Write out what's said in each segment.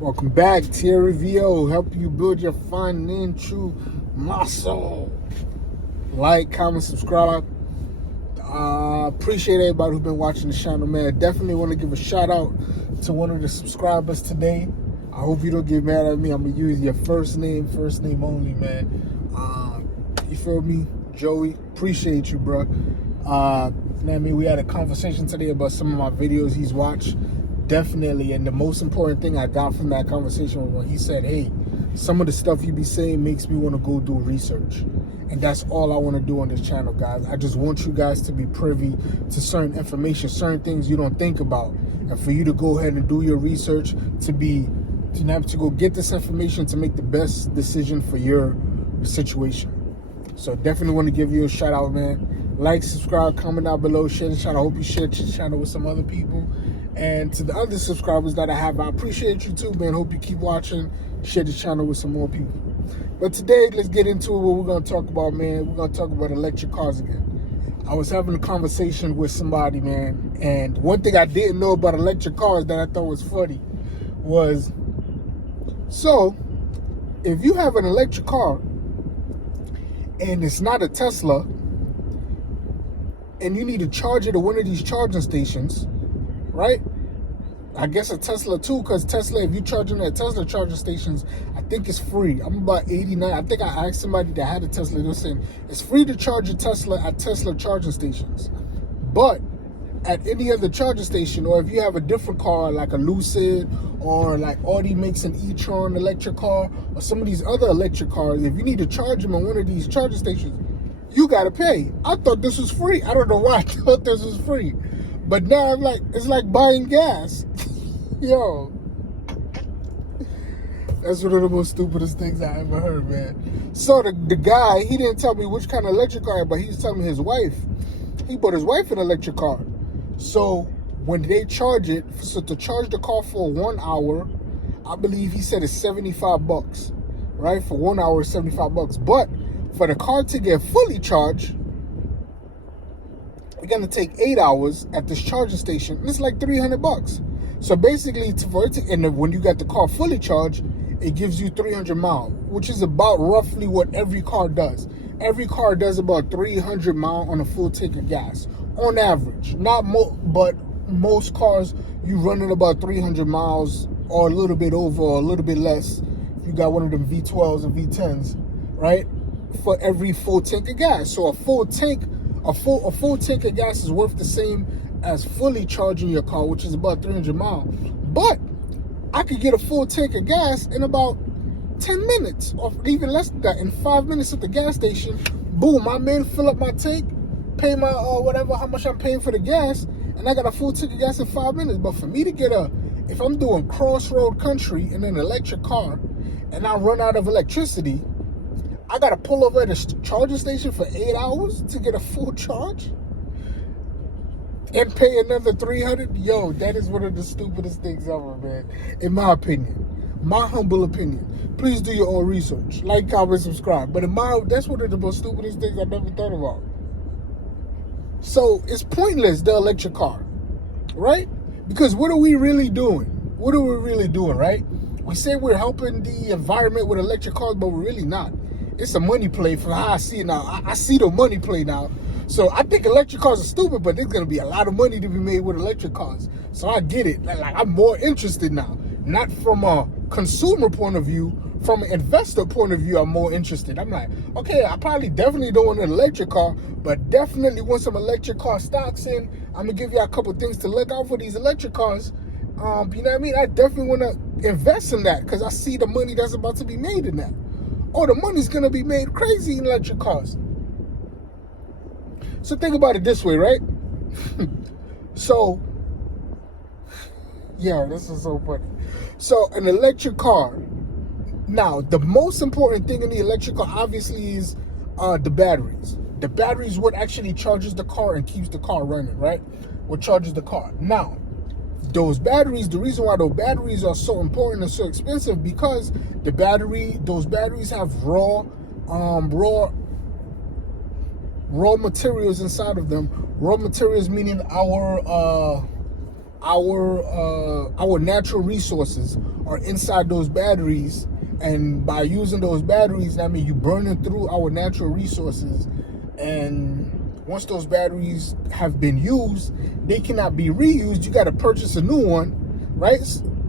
Welcome back, Thierry VO, help you build your financial muscle. Like, comment, subscribe. Appreciate everybody who's been watching the channel, man. Definitely want to give a shout out to one of the subscribers today. I hope you don't get mad at me. I'm gonna use your first name only, man. You feel me, Joey? Appreciate you, bro. We had a conversation today about some of my videos he's watched. Definitely, and the most important thing I got from that conversation was when he said, hey, some of the stuff you be saying makes me want to go do research. And that's all I want to do on this channel, guys. I just want you guys to be privy to certain information, certain things you don't think about. And for you to go ahead and do your research to go get this information to make the best decision for your situation. So definitely want to give you a shout out, man. Like, subscribe, comment down below, share the channel. I hope you share the channel with some other people. And to the other subscribers that I have, I appreciate you too, man. Hope you keep watching. Share the channel with some more people. But today, let's get into what we're going to talk about, man. We're going to talk about electric cars again. I was having a conversation with somebody, man. And one thing I didn't know about electric cars that I thought was funny was, so if you have an electric car and it's not a Tesla, and you need to charge it at one of these charging stations, right? I guess a Tesla too, because Tesla, if you're charging at Tesla charging stations, I think it's free. I'm about 89. I think I asked somebody that had a Tesla, they're saying it's free to charge a Tesla at Tesla charging stations. But at any other charging station, or if you have a different car like a Lucid, or like Audi makes an e-tron electric car, or some of these other electric cars, if you need to charge them at one of these charging stations, you gotta pay. I thought this was free. I don't know why I thought this was free. But now I'm like, it's like buying gas. Yo. That's one of the most stupidest things I ever heard, man. So the guy, he didn't tell me which kind of electric car, but he was telling me his wife. He bought his wife an electric car. So when they charge it, so to charge the car for 1 hour, I believe he said it's $75, right? For 1 hour, it's $75. But for the car to get fully charged, we're gonna take 8 hours at this charging station, and it's like $300. So basically, and when you got the car fully charged, it gives you 300 miles, which is about roughly what every car does. Every car does about 300 miles on a full tank of gas, on average. But most cars, you run at about 300 miles, or a little bit over, or a little bit less. If you got one of them V12s and V10s, right? For every full tank of gas. So a full tank of gas is worth the same as fully charging your car, which is about 300 miles. But I could get a full tank of gas in about 10 minutes, or even less than that, in 5 minutes at the gas station. Boom, my man fill up my tank, pay my whatever, how much I'm paying for the gas, and I got a full tank of gas in 5 minutes. But for me to get if I'm doing crossroad country in an electric car, and I run out of electricity, I gotta pull over at a charging station for 8 hours to get a full charge and pay another $300. Yo, that is one of the stupidest things ever, man. In my opinion, my humble opinion. Please do your own research. Like, comment, subscribe. But that's one of the most stupidest things I never thought about. So it's pointless, the electric car, right? Because what are we really doing? What are we really doing, right? We say we're helping the environment with electric cars, but we're really not. It's a money play for how I see it now. I see the money play now. So I think electric cars are stupid, but there's going to be a lot of money to be made with electric cars. So I get it. Like, I'm more interested now. Not from a consumer point of view. From an investor point of view, I'm more interested. I'm like, okay, I definitely don't want an electric car, but definitely want some electric car stocks in. I'm going to give you a couple things to look out for these electric cars. You know what I mean? I definitely want to invest in that because I see the money that's about to be made in that. Oh, the money's going to be made crazy in electric cars. So think about it this way, right? So, yeah, this is so funny. So an electric car. Now, the most important thing in the electric car obviously is the batteries. The battery is what actually charges the car and keeps the car running, right? What charges the car. Now, those batteries, the reason why those batteries are so important and so expensive, because those batteries have raw materials inside of them. Raw materials meaning our our natural resources are inside those batteries, and by using those batteries, I mean you burning through our natural resources, and once those batteries have been used, they cannot be reused. You got to purchase a new one, right?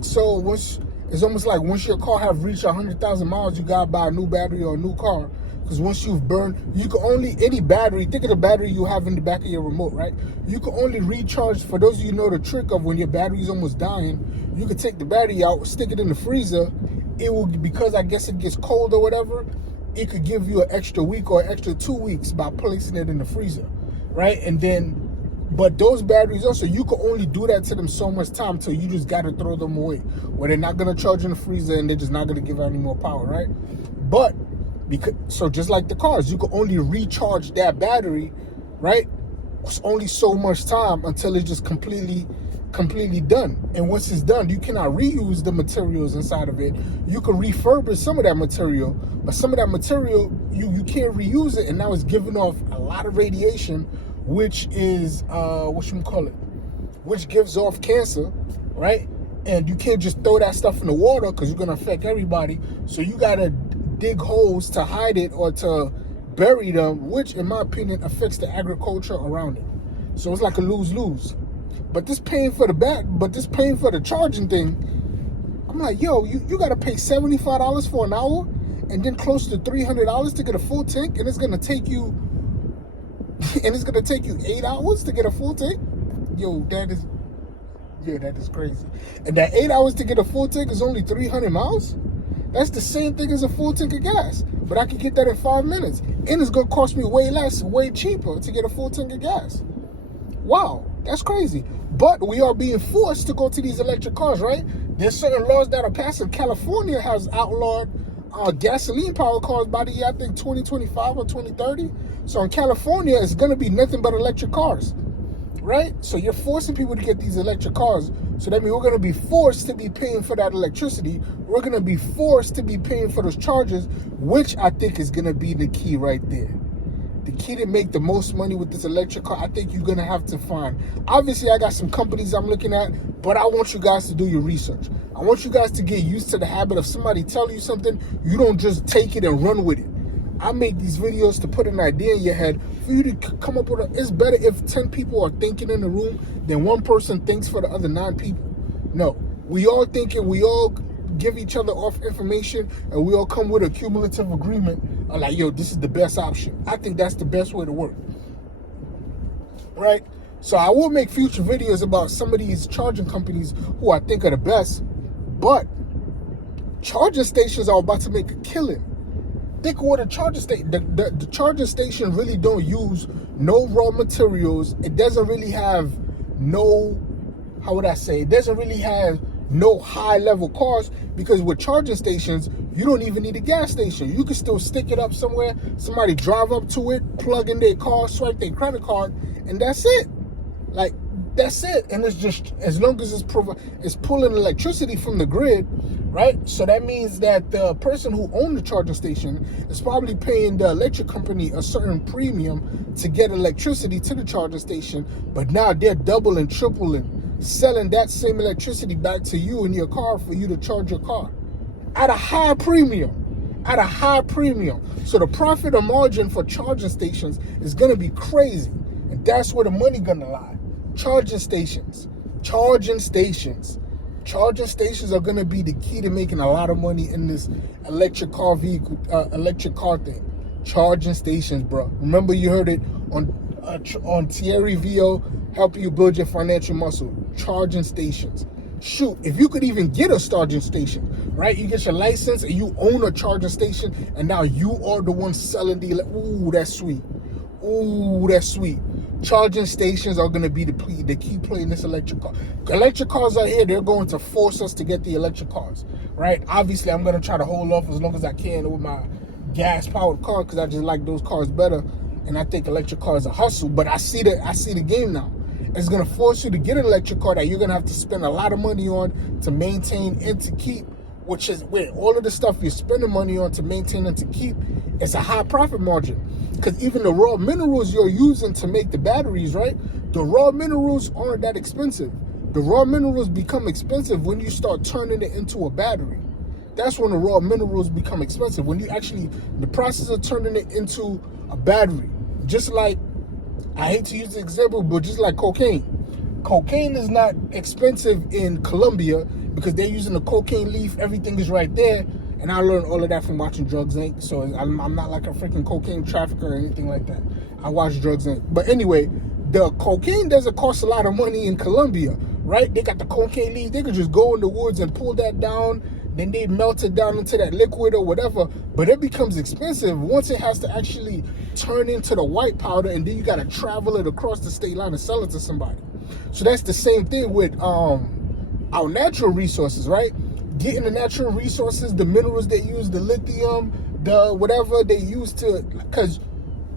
So once it's almost like once your car have reached 100,000 miles, you gotta buy a new battery or a new car. Because once you've burned, you can only, any battery, think of the battery you have in the back of your remote, right? You can only recharge, for those of you who know the trick of when your battery is almost dying, you can take the battery out, stick it in the freezer. It will, because I guess it gets cold or whatever, it could give you an extra week or extra 2 weeks by placing it in the freezer, right? And then, but those batteries also, you can only do that to them so much time till you just got to throw them away, where they're not going to charge in the freezer and they're just not going to give out any more power, right? But because, so just like the cars, you can only recharge that battery, right? It's only so much time until it's just completely done. And once it's done, you cannot reuse the materials inside of it. You can refurbish some of that material, but some of that material you can't reuse it, and now it's giving off a lot of radiation, which is which gives off cancer, right? And you can't just throw that stuff in the water because you're gonna affect everybody. So you gotta dig holes to hide it or to bury them, which in my opinion affects the agriculture around it. So it's like a lose-lose. But this paying for the charging thing, I'm like, yo, you gotta pay $75 for an hour and then close to $300 to get a full tank, and it's gonna take you 8 hours to get a full tank. Yo, that is crazy. And that 8 hours to get a full tank is only 300 miles. That's the same thing as a full tank of gas, but I can get that in 5 minutes, and it's gonna cost me way less, way cheaper to get a full tank of gas. Wow, that's crazy. But we are being forced to go to these electric cars, right? There's certain laws that are passing. California has outlawed gasoline-powered cars by the year, I think, 2025 or 2030. So in California, it's going to be nothing but electric cars, right? So you're forcing people to get these electric cars. So that means we're going to be forced to be paying for that electricity. We're going to be forced to be paying for those charges, which I think is going to be the key right there. The key to make the most money with this electric car, I think you're going to have to find. Obviously, I got some companies I'm looking at, but I want you guys to do your research. I want you guys to get used to the habit of somebody telling you something, you don't just take it and run with it. I make these videos to put an idea in your head for you to come up with it's better if 10 people are thinking in the room than one person thinks for the other 9 people. No, we all thinking, we all give each other off information, and we all come with a cumulative agreement of like, yo, this is the best option. I think that's the best way to work, right? So I will make future videos about some of these charging companies who I think are the best, but charging stations are about to make a killing. Think of what a charging station, the charging station really don't use no raw materials. It doesn't really have no, how would I say, it doesn't really have no high level cars, because with charging stations, you don't even need a gas station. You can still stick it up somewhere, somebody drive up to it, plug in their car, swipe their credit card, and that's it. Like, that's it. And it's just, as long as it's pulling electricity from the grid, right? So that means that the person who owned the charging station is probably paying the electric company a certain premium to get electricity to the charging station, but now they're doubling, tripling, selling that same electricity back to you in your car for you to charge your car at a high premium. So the profit or margin for charging stations is going to be crazy, and that's where the money gonna lie. Charging stations are going to be the key to making a lot of money in this electric car thing. Charging stations, bro. Remember, you heard it on Thierry Vio, helping you build your financial muscle. Charging stations. Shoot, if you could even get a charging station, right? You get your license and you own a charging station, and now you are the one selling ooh, that's sweet. Charging stations are going to be the key play in this electric car. Electric cars are here. They're going to force us to get the electric cars, right? Obviously, I'm going to try to hold off as long as I can with my gas-powered car, because I just like those cars better, and I think electric cars are hustle. But I see the game now. It's going to force you to get an electric car that you're going to have to spend a lot of money on to maintain and to keep, which is where all of the stuff you're spending money on to maintain and to keep, it's a high profit margin. Because even the raw minerals you're using to make the batteries, right? The raw minerals aren't that expensive. The raw minerals become expensive when you start turning it into a battery. That's when the raw minerals become expensive. When you actually, the process of turning it into a battery. Just like, I hate to use the example, but just like cocaine. Cocaine is not expensive in Colombia because they're using the cocaine leaf. Everything is right there. And I learned all of that from watching Drugs Inc. So I'm not like a freaking cocaine trafficker or anything like that. I watch Drugs Inc. But anyway, the cocaine doesn't cost a lot of money in Colombia, right? They got the cocaine leaf. They could just go in the woods and pull that down. Then they melt it down into that liquid or whatever. But it becomes expensive once it has to actually turn into the white powder. And then you got to travel it across the state line and sell it to somebody. So that's the same thing with our natural resources, right? Getting the natural resources, the minerals they use, the lithium, the whatever they use to, because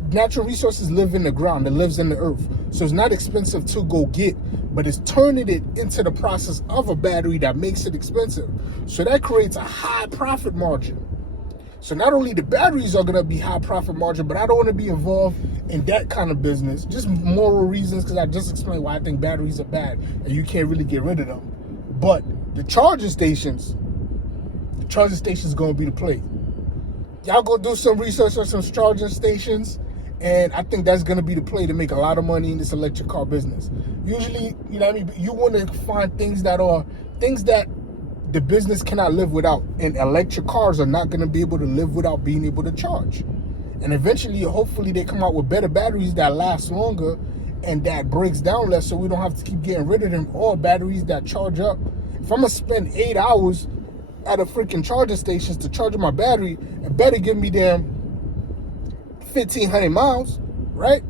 natural resources live in the ground, it lives in the earth. So it's not expensive to go get, but it's turning it into the process of a battery that makes it expensive. So that creates a high profit margin. So not only the batteries are going to be high profit margin, but I don't want to be involved in that kind of business. Just moral reasons, because I just explained why I think batteries are bad and you can't really get rid of them. But the charging stations going to be the play. Y'all go do some research on some charging stations, and I think that's going to be the play to make a lot of money in this electric car business. Usually, you know what I mean? You want to find things that the business cannot live without, and electric cars are not going to be able to live without being able to charge. And eventually, hopefully, they come out with better batteries that last longer and that breaks down less, so we don't have to keep getting rid of them, or batteries that charge up. If I'm going to spend 8 hours at a freaking charging stations to charge my battery, it better give me damn 1,500 miles, right?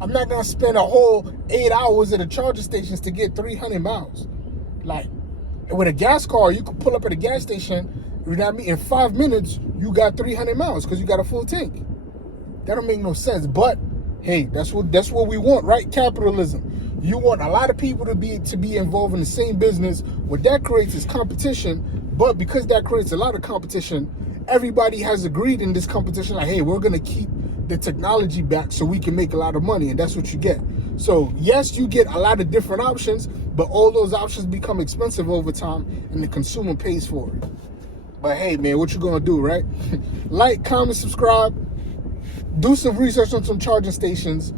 I'm not going to spend a whole 8 hours at a charging stations to get 300 miles. Like, with a gas car, you could pull up at a gas station, you know what I mean? In 5 minutes, you got 300 miles because you got a full tank. That don't make no sense. But hey, that's what we want, right? Capitalism. You want a lot of people to be involved in the same business. What that creates is competition. But because that creates a lot of competition, everybody has agreed in this competition, like, hey, we're gonna keep the technology back so we can make a lot of money, and that's what you get. So yes, you get a lot of different options, but all those options become expensive over time, and the consumer pays for it. But hey, man, what you gonna do, right? Like, comment, subscribe. Do some research on some charging stations.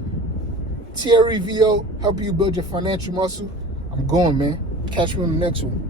Thierry VO, help you build your financial muscle. I'm going, man. Catch me on the next one.